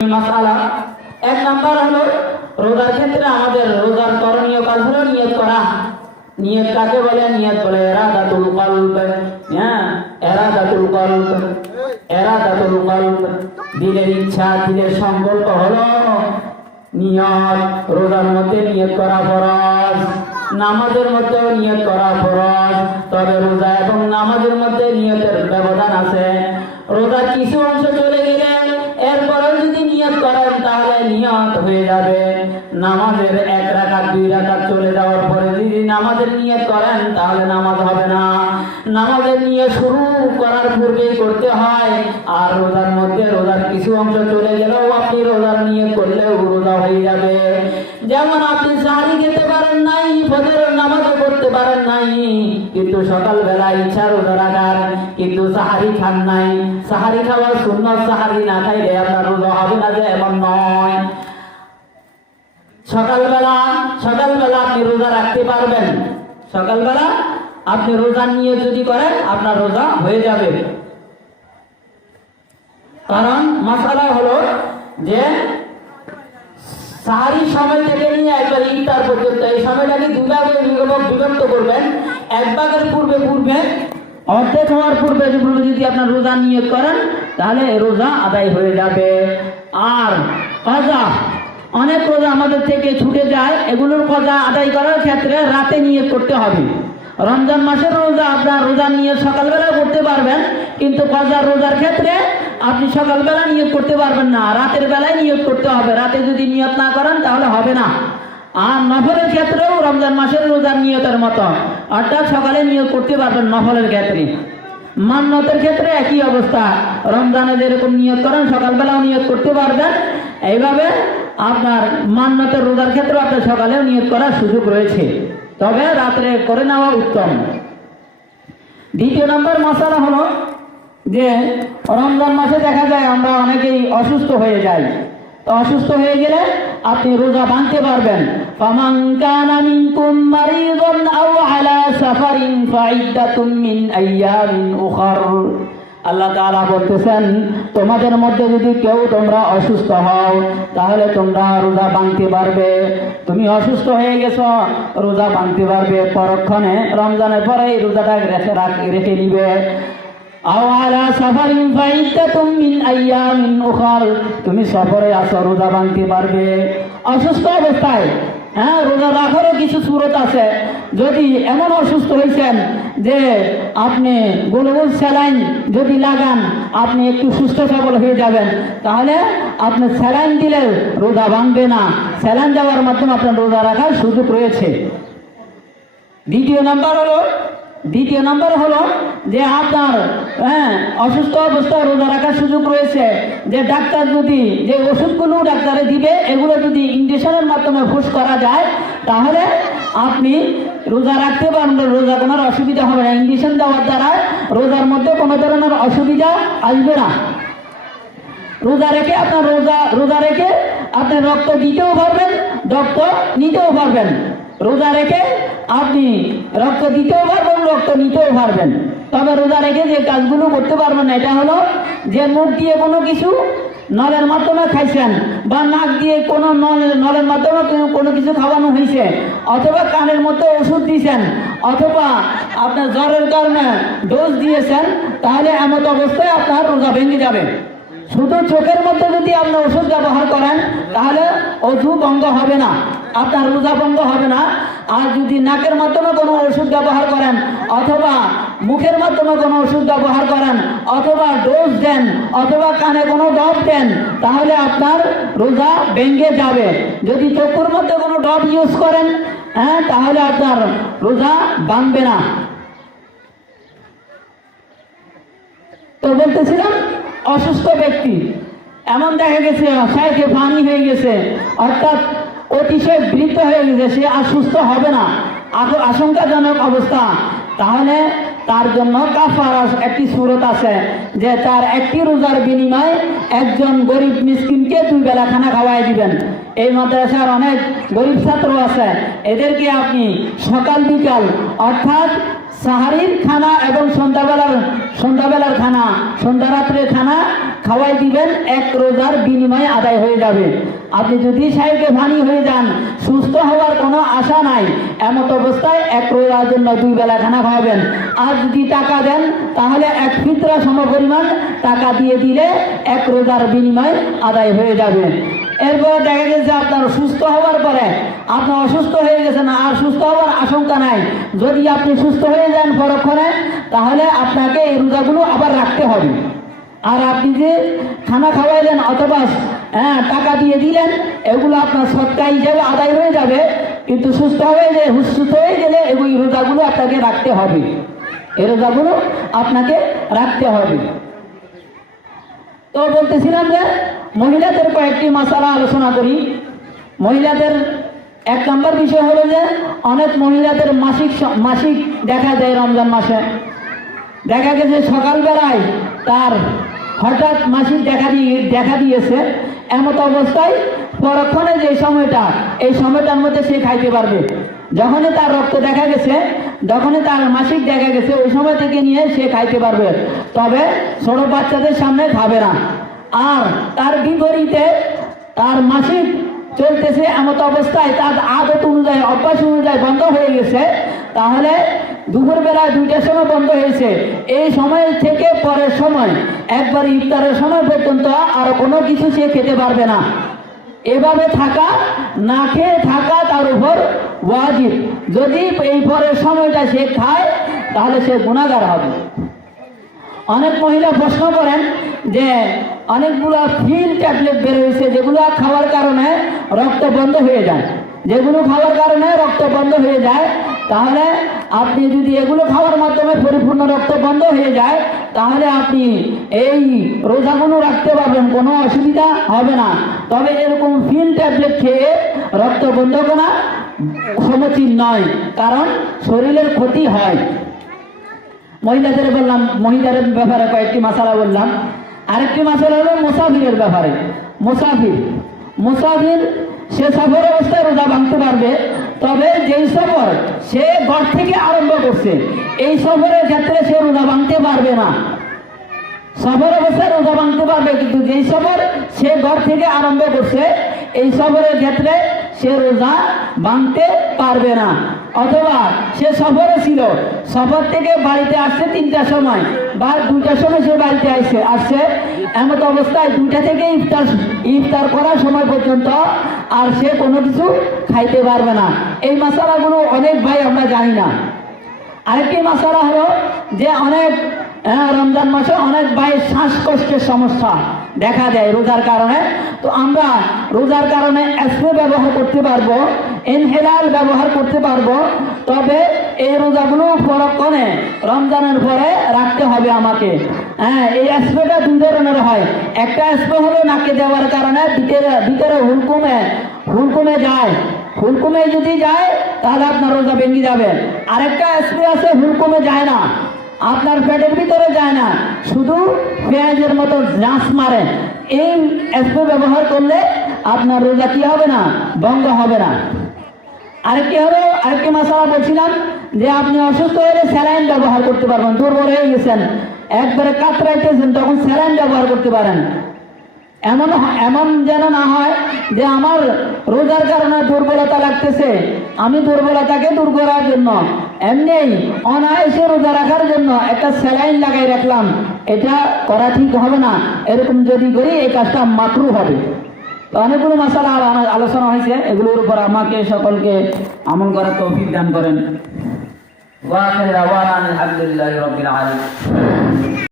মাসআলা এক নাম্বার হলো রোজার ক্ষেত্রে আমাদের রোজার করণীয় কাজ হলো নিয়ত করা। নিয়ত কাকে বলে? নিয়ত বলে ইরাদাতুল কলব। হ্যাঁ, ইরাদাতুল কলব, ইরাদাতুল কলব, দিলের ইচ্ছা, দিলের সংকল্প হলো নিয়ত। রোজার মধ্যে নিয়ত করা ফরজ, নামাজের মধ্যেও নিয়ত করা ফরজ। তবে রোজা এবং নামাজের মধ্যে নিয়তের ব্যবধান আছে। রোজার কিছু অংশ চলে গেলে এরপরেও যদি নিয়ত করেন তাহলে নিয়ত হয়ে যাবে। নামাজের 1 রাকাত 2 রাকাত চলে যাওয়ার পরে যদি নামাজের নিয়ত করেন তাহলে নামাজ হবে না। নামাজের নিয়ত শুরু করার পূর্বেই করতে হয়। আর রোজার মধ্যে রোজার কিছু অংশ চলে গেলেও আপনি রোজার নিয়ত করলেও রোজা হয়ে যাবে। যেমন আপনি সাহারি খেতে পারেন নাই, ফজরের নামাজও করতে পারেন নাই, কিন্তু সকালবেলা ইচ্ছা রোজা রাখার, কিন্তু সাহারি খান নাই। সাহারি খাওয়ার সুন্নাত, সাহারি না খাইলে আপনার রোজা হবে না, যে এমন নয়। সকালবেলা আপনি রোজা রাখতে পারবেন। সকালবেলা আপনি রোজা নিয়ে যদি করেন আপনার রোজা হয়ে যাবে। কারণ মাসালা হলো যে সাহারির সময় থেকে নিয়ে একবার ইফতার পর্যন্ত এই সময়টাকে 2 ভাগে বিভক্ত করবেন। 1 ভাগের পূর্বে অর্ধেক হওয়ার পূর্বে যদি আপনার রোজা নিয়ত করেন তাহলে রোজা আদায় হয়ে যাবে। আর কাজা, অনেক রোজা আমাদের থেকে ছুটে যায়, এগুলোর কাজা আদায় করার ক্ষেত্রে রাতে নিয়ত করতে হবে। রমজান মাসের রোজা আপনার রোজা নিয়ত সকালবেলা করতে পারবেন, কিন্তু কাজার রোজার ক্ষেত্রে আপনি সকালবেলা নিয়ত করতে পারবেন না, রাতের বেলায় নিয়ত করতে হবে। রাতে যদি নিয়ত না করেন তাহলে হবে না। আর নফলের ক্ষেত্রেও রমজান মাসের রোজার নিয়তের মতো, অর্থাৎ সকালে নিয়ত করতে পারবেন নফলের ক্ষেত্রে। মান্নতের ক্ষেত্রে একই অবস্থা, রমজানে যেরকম নিয়ত করেন সকালবেলাও নিয়ত করতে পারবেন। এইভাবে আপনার মান্নতের রোজার ক্ষেত্রে আপনার সকালেও নিয়ত করার সুযোগ রয়েছে, তবে রাত্রে করে নেওয়া উত্তম। দ্বিতীয় নম্বর মাসালা হলো যে রমজান মাসে দেখা যায় আমরা অনেকেই অসুস্থ হয়ে যাই। তো অসুস্থ হয়ে গেলে আপনি রোজা ভাঙতে পারবেন। ফামান কানা মিনকুম মারিদান আও আলা সাফারিন ফাইদ্দাতুম মিন আইয়ামিন উখার। আল্লাহ তাআলা বলতেছেন, তোমাদের মধ্যে যদি কেউ তোমরা অসুস্থ হও তাহলে তোমরা রোজা ভাঙতে পারবে। তুমি অসুস্থ হয়ে গেছো, রোজা ভাঙতে পারবে পরক্ষণে, রমজানের পরে এই রোজাটা রেখে নিবে। আও আলা সাফারিন ফাইদ্দাতুম মিন আইয়ামিন উখার, তুমি সফরে আছো, রোজা ভাঙতে পারবে। অসুস্থ অবস্থায় রোজা রাখারও কিছু সুরত আছে। যদি এমন অসুস্থ হয়েছেন যে আপনি গ্লুকোজ স্যালাইন যদি লাগান আপনি একটু সুস্থ সবল হয়ে যাবেন, তাহলে আপনি স্যালাইন দিলে রোজা ভাঙবে না। স্যালাইন দেওয়ার মাধ্যমে আপনার রোজা রাখার সুযোগ রয়েছে। দ্বিতীয় নাম্বার হলো যে আপনার অসুস্থ অবস্থায় রোজা রাখার সুযোগ রয়েছে। যে ডাক্তার যদি যে ওষুধগুলো ডাক্তারে দিবে এগুলো যদি ইনজেকশনের মাধ্যমে ফুস করা যায় তাহলে আপনি রোজা রাখতে পারবেন, রোজা কোনো অসুবিধা হবে না। ইনজেকশন দেওয়ার দ্বারা রোজার মধ্যে কোনো ধরনের অসুবিধা আসবে না। রোজা রেখে আপনি রক্ত দিতেও পারবেন, রক্ত নিতেও পারবেন। রোজা রেখে আপনি রক্ত দিতেও পারবেন, রক্ত নিতেও পারবেন। তবে রোজা রেখে যে কাজগুলো করতে পারবেন না, এটা হলো যে মুখ দিয়ে কোনো কিছু নলের মাধ্যমে খাইছেন, বা নাক দিয়ে কোনো নলের মাধ্যমে কোনো কিছু খাওয়ানো হয়েছে, অথবা কানের মধ্যে ওষুধ দিয়েছেন, অথবা আপনার জ্বরের কারণে ডোজ দিয়েছেন, তাহলে এমন অবস্থায় আপনার রোজা ভেঙে যাবে। শুধু চোখের মধ্যে যদি আপনি ওষুধ ব্যবহার করেন তাহলে অজু ভঙ্গ হবে না, আপনার রোজা ভঙ্গ হবে না। আর যদি নাকের মাধ্যমে কোনো ওষুধ ব্যবহার করেন, অথবা মুখের মাধ্যমে কোনো ওষুধ ব্যবহার করেন, অথবা ডোজ দেন, অথবা কানে কোনো ডব দেন, তাহলে আপনার রোজা ভেঙে যাবে। যদি চোখের মধ্যে কোনো ডব ইউজ করেন তাহলে আপনার রোজা ভাঙবে না। তো বলতেছিলাম, অসুস্থ ব্যক্তি এমন দেখা গেছে শাইখে ফানি হয়ে গেছে, অর্থাৎ অতিশয় বৃদ্ধ হয়ে গেছে, সে আর সুস্থ হবে না, আশঙ্কাজনক অবস্থা, তাহলে তার জন্য কাফারা একটি সুরত আছে যে তার একটি রোজার বিনিময়ে একজন গরিব মিসকিনকে 2 বেলা খানা খাওয়াই দিবেন। এই মাদ্রাসার অনেক গরিব ছাত্র আছে, এদেরকে আপনি সকাল বিকাল অর্থাৎ সাহারির খানা এবং সন্ধ্যাবেলার খানা, সন্ধ্যারাত্রের খানা খাওয়াই দিবেন, এক রোজার বিনিময়ে আদায় হয়ে যাবে। আপনি যদি সাহেবকে ভানি হয়ে যান, সুস্থ হওয়ার কোনো আশা নাই, এমত অবস্থায় এক রোজার জন্য 2 বেলা খানা খাওয়াবেন। আর যদি টাকা দেন তাহলে এক ফিতরা সমপরিমাণ টাকা দিয়ে দিলে এক রোজার বিনিময় আদায় হয়ে যাবে। এরপরে দেখা গেছে আপনার সুস্থ হওয়ার পরে আপনি অসুস্থ হয়ে গেছেন, আর সুস্থ হওয়ার আশঙ্কা নাই, যদি আপনি সুস্থ হয়ে যান পরক্ষণে, তাহলে আপনাকে এই রোজাগুলো আবার রাখতে হবে। আর আপনি যে খানা খাওয়াইলেন অথবা টাকা দিয়ে দিলেন, এগুলো আপনার সৎকা হিসেবে আদায় হয়ে যাবে, কিন্তু সুস্থ হয়ে গেলে এই রোজাগুলো আপনাকে রাখতে হবে, এই রোজাগুলো আপনাকে রাখতে হবে। তো বলতেছিলাম যে মহিলাদের কয়েকটি মাসালা আলোচনা করি। মহিলাদের 1 নম্বর বিষয় হলো যে অনেক মহিলাদের মাসিক দেখা যায় রমজান মাসে। দেখা গেছে সকালবেলায় তার হঠাৎ মাসিক দেখা দিয়েছে, এমত অবস্থায় পরক্ষণে যে সময়টা, এই সময়টার মধ্যে সে খাইতে পারবে। যখনই তার রক্ত দেখা গেছে, যখনই তার মাসিক দেখা গেছে, ওই সময় থেকে নিয়ে সে খাইতে পারবে, তবে ছোট বাচ্চাদের সামনে খাবে না। আর তার বিপরীতে তার মাসিক চলতেছে, এমত অবস্থায় তার আদত অনুযায়ী, অভ্যাস অনুযায়ী বন্ধ হয়ে গেছে, তাহলে দুপুরবেলায় 2টার সময় বন্ধ হয়েছে, এই সময় থেকে পরের সময় একবার ইফতারের সময় পর্যন্ত আর কোনো কিছু সে খেতে পারবে না। এভাবে থাকা, না খেয়ে থাকা তার উপর ওয়াজিব। যদি এই পরের সময়টা সে খায় তাহলে সে গুনাহগার হবে। অনেক মহিলা প্রশ্ন করেন যে অনেকগুলো ফিল ট্যাবলেট বের হয়েছে, যেগুলো খাওয়ার কারণে রক্ত বন্ধ হয়ে যায়, যেগুলো খাওয়ার কারণে রক্ত বন্ধ হয়ে যায়, তাহলে আপনি যদি এগুলো খাওয়ার মাধ্যমে পরিপূর্ণ রক্ত বন্ধ হয়ে যায়, তাহলে আপনি এই রোজাগুলো রাখতে পারবেন, কোনো অসুবিধা হবে না। তবে এরকম ফিল ট্যাবলেট খেয়ে রক্ত বন্ধ করা সমীচীন নয়, কারণ শরীরের ক্ষতি হয়। মহিলাদের বললাম, মহিলাদের ব্যাপারে কয়েকটি মাসালা বললাম। আরেকটি মাসালা হলো মুসাফিরের ব্যাপারে। মুসাফির সে সফর অবস্থায় রোজা ভাঙতে পারবে, তবে যেই সফর সে ঘর থেকে আরম্ভ করছে, এই সফরের ক্ষেত্রে সে রোজা ভাঙতে পারবে না। সফর অবস্থায় রোজা ভাঙতে পারবে, কিন্তু যেই সফর সে ঘর থেকে আরম্ভ করছে, এই সফরের ক্ষেত্রে সে রোজা ভাঙতে পারবে না। অথবা সে সফরে ছিল, সফর থেকে বাড়িতে আসছে 3টার সময় বা 2টার সময় সে বাড়িতে আসছে, এমত অবস্থায় 2টা থেকে ইফতার করার সময় পর্যন্ত আর সে কোনো কিছু খাইতে পারবে না। এই মশালাগুলো অনেক ভাই আমরা জানি না। আরেকটি মশালা হলো যে অনেক রমজান মাসে অনেক ভাইয়ের শ্বাসকষ্টের সমস্যা দেখা যায় রোজার কারণে। তো আমরা রোজার কারণে স্প্রে ব্যবহার করতে পারবো, ইনহেলার ব্যবহার করতে পারবো, তবে এই রোজাগুলো পরক্ষণে রমজানের পরে রাখতে হবে আমাকে। এই স্প্রেটা 2 ধরনের হয়। একটা স্প্রে হলো নাকে দেওয়ার কারণে ভিতরে হুলকুমে যায়, হুলকুমে যদি যায় তাহলে আপনার রোজা ভেঙে যাবে। আরেকটা স্প্রে আছে হুলকুমে যায় না, আপনার পেটের ভিতরে যায় না, শুধু পেঁয়াজের মতো ঝাঁস মারে। এই স্প্রে ব্যবহার করলে আপনার রোজা কি হবে না, ভঙ্গ হবে না। আরেকটি মশলা বলছিলাম যে আপনি অসুস্থ হলে স্যালাইন ব্যবহার করতে পারবেন। দুর্বল হয়ে গেছেন, একবারে কাতরাইতেছেন, তখন স্যালাইন ব্যবহার করতে পারেন। এমন যেন না হয় যে আমার রোজার কারণে দুর্বলতা লাগতেছে, আমি দুর্বলতাকে দূর করার জন্য এমনি অনায়াসে রোজা রাখার জন্য একটা স্যালাইন লাগাই রাখলাম, এটা করা ঠিক হবে না। এরকম যদি করি এই কাজটা মাকরুহ হবে। তো অনেকগুলো মাসালা আলোচনা হয়েছে, এগুলোর উপর আমাকে সকলকে আমল করার তৌফিক দান করেন। ওয়া আখিরু দাওয়ানা আলহামদুলিল্লাহি রাব্বিল আলামিন।